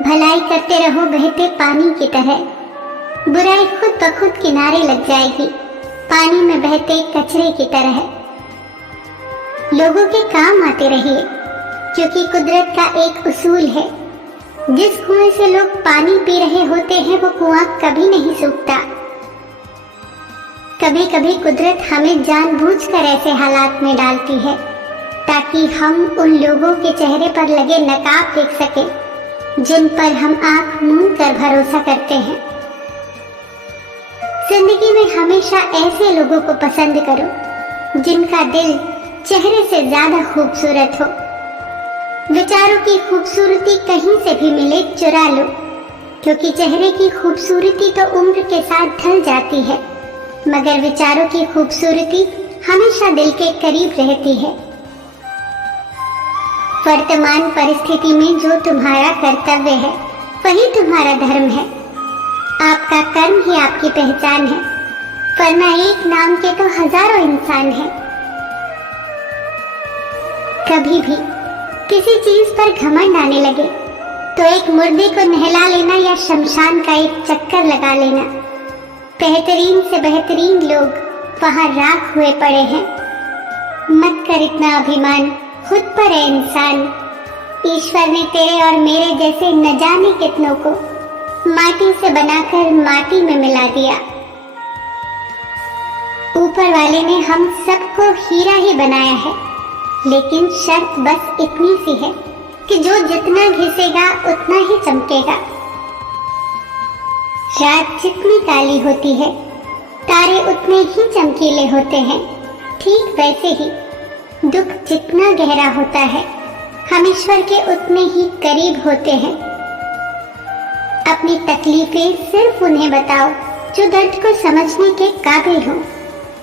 भलाई करते रहो बहते पानी की तरह, बुराई खुद ब खुद किनारे लग जाएगी पानी में बहते कचरे की तरह। लोगों के काम आते रहिए, क्योंकि कुदरत का एक उसूल है, जिस कुएं से लोग पानी पी रहे होते हैं वो कुआं कभी नहीं सूखता। कभी कभी कुदरत हमें जानबूझकर ऐसे हालात में डालती है ताकि हम उन लोगों के चेहरे पर लगे नकाब देख सकें जिन पर हम आंख मूंद कर भरोसा करते हैं। जिंदगी में हमेशा ऐसे लोगों को पसंद करो जिनका दिल चेहरे से ज्यादा खूबसूरत हो। विचारों की खूबसूरती कहीं से भी मिले चुरा लो, क्योंकि चेहरे की खूबसूरती तो उम्र के साथ ढल जाती है, मगर विचारों की खूबसूरती हमेशा दिल के करीब रहती है। वर्तमान परिस्थिति में जो तुम्हारा कर्तव्य है वही तुम्हारा धर्म है। आपका कर्म ही आपकी पहचान है, वरना एक नाम के तो हजारों इंसान हैं। कभी भी किसी चीज पर घमंड आने लगे तो एक मुर्दे को नहला लेना या शमशान का एक चक्कर लगा लेना। बेहतरीन से बेहतरीन लोग वहां राख हुए पड़े हैं। मत कर इतना अभिमान, खुद पर है इंसान। ईश्वर ने तेरे और मेरे जैसे न जाने कितनों को माटी से बनाकर माटी में मिला दिया। ऊपर वाले ने हम सबको हीरा ही बनाया है, लेकिन शर्त बस इतनी सी है कि जो जितना घिसेगा उतना ही चमकेगा। रात जितनी काली होती है तारे उतने ही चमकीले होते हैं। ठीक वैसे ही दुख जितना गहरा होता है हम ईश्वर के उतने ही करीब होते हैं। अपनी तकलीफें सिर्फ उन्हें बताओ जो दर्द को समझने के काबिल हो,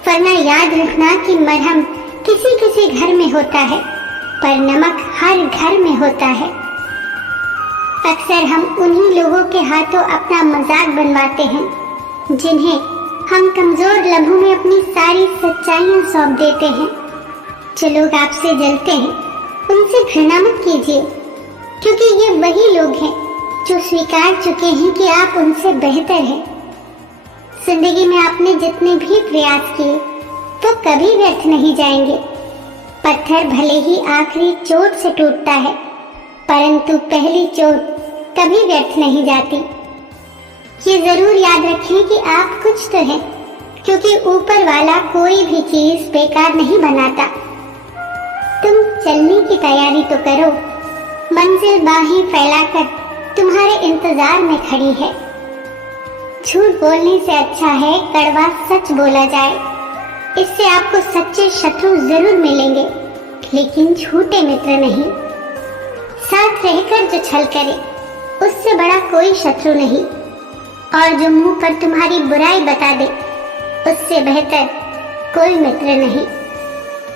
वरना याद रखना कि मरहम किसी किसी घर में होता है पर नमक हर घर में होता है। अक्सर हम उन्हीं लोगों के हाथों अपना मजाक बनवाते हैं जिन्हें हम कमजोर लम्हों में अपनी सारी सच्चाइयां सौंप देते हैं। जो लोग आपसे जलते हैं उनसे घृणा मत कीजिए, क्योंकि ये वही लोग हैं जो स्वीकार चुके हैं कि आप उनसे बेहतर हैं। जिंदगी में आपने जितने भी प्रयास किए तो कभी व्यर्थ नहीं जाएंगे। पत्थर भले ही आखिरी चोट से टूटता है, परंतु पहली चोट कभी व्यर्थ नहीं जाती। ये जरूर याद रखें कि आप कुछ तो हैं, क्योंकि ऊपर वाला कोई भी चीज बेकार नहीं बनाता। तुम चलने की तैयारी तो करो, मंजिल बाहें फैलाकर तुम्हारे इंतजार में खड़ी है। झूठ बोलने से अच्छा है कड़वा सच बोला जाए। इससे आपको सच्चे शत्रु जरूर मिलेंगे, लेकिन झूठे मित्र नहीं। साथ रहकर जो छल करे उससे बड़ा कोई शत्रु नहीं, और जो मुंह पर तुम्हारी बुराई बता दे उससे बेहतर कोई मित्र नहीं।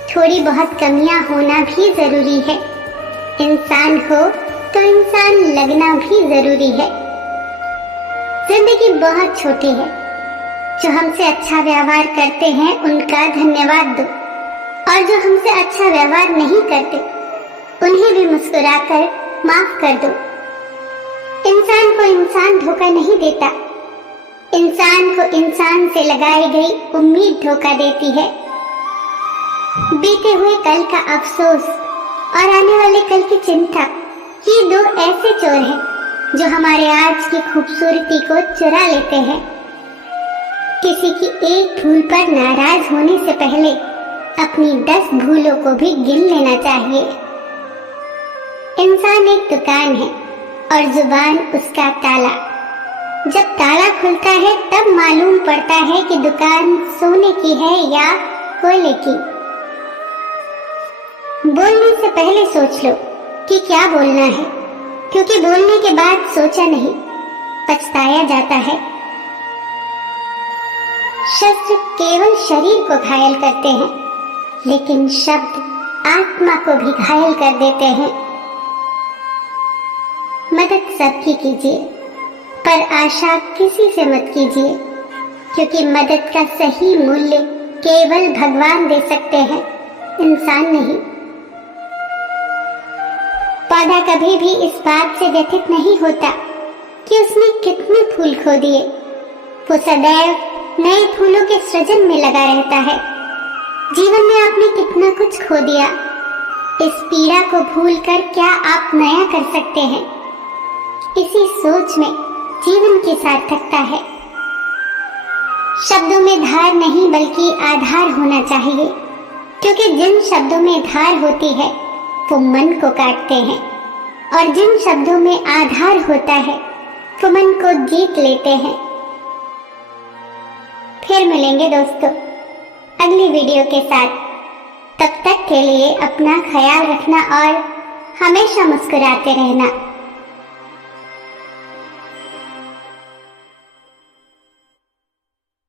थोड़ी बहुत कमियां होना भी जरूरी है। इंसान हो तो इंसान लगना भी जरूरी है। जिंदगी बहुत छोटी है। जो हमसे अच्छा व्यवहार करते हैं उनका धन्यवाद दो, और जो हमसे अच्छा व्यवहार नहीं करते उन्हें भी मुस्कुराकर माफ कर दो। इंसान को इंसान धोखा नहीं देता, इंसान को इंसान से लगाई गई उम्मीद धोखा देती है। बीते हुए कल का अफसोस और आने वाले कल की चिंता, ये दो ऐसे चोर हैं जो हमारे आज की खूबसूरती को चुरा लेते हैं। किसी की एक भूल पर नाराज होने से पहले अपनी 10 भूलों को भी गिन लेना चाहिए। इंसान एक दुकान है और जुबान उसका ताला। जब ताला खुलता है तब मालूम पड़ता है कि दुकान सोने की है या कोयले की। बोलने से पहले सोच लो कि क्या बोलना है, क्योंकि बोलने के बाद सोचा नहीं पछताया जाता है। शस्त्र केवल शरीर को घायल करते हैं, लेकिन शब्द आत्मा को भी घायल कर देते हैं। मदद सबकी कीजिए, पर आशा किसी से मत कीजिए, क्योंकि मदद का सही मूल्य केवल भगवान दे सकते हैं, इंसान नहीं। पौधा कभी भी इस बात से व्यथित नहीं होता कि उसने कितने फूल खो दिए। वो सदैव नए फूलों के सृजन में लगा रहता है। जीवन में आपने कितना कुछ खो दिया, इस पीड़ा को भूलकर क्या आप नया कर सकते हैं? इसी सोच में जीवन की सार्थकता है। शब्दों में धार नहीं बल्कि आधार होना चाहिए, क्योंकि जिन शब्दों में धार होती है वो मन को काटते हैं, और जिन शब्दों में आधार होता है वो मन को जीत लेते हैं। फिर मिलेंगे दोस्तों अगली वीडियो के साथ। तब तक के लिए अपना ख्याल रखना और हमेशा मुस्कुराते रहना।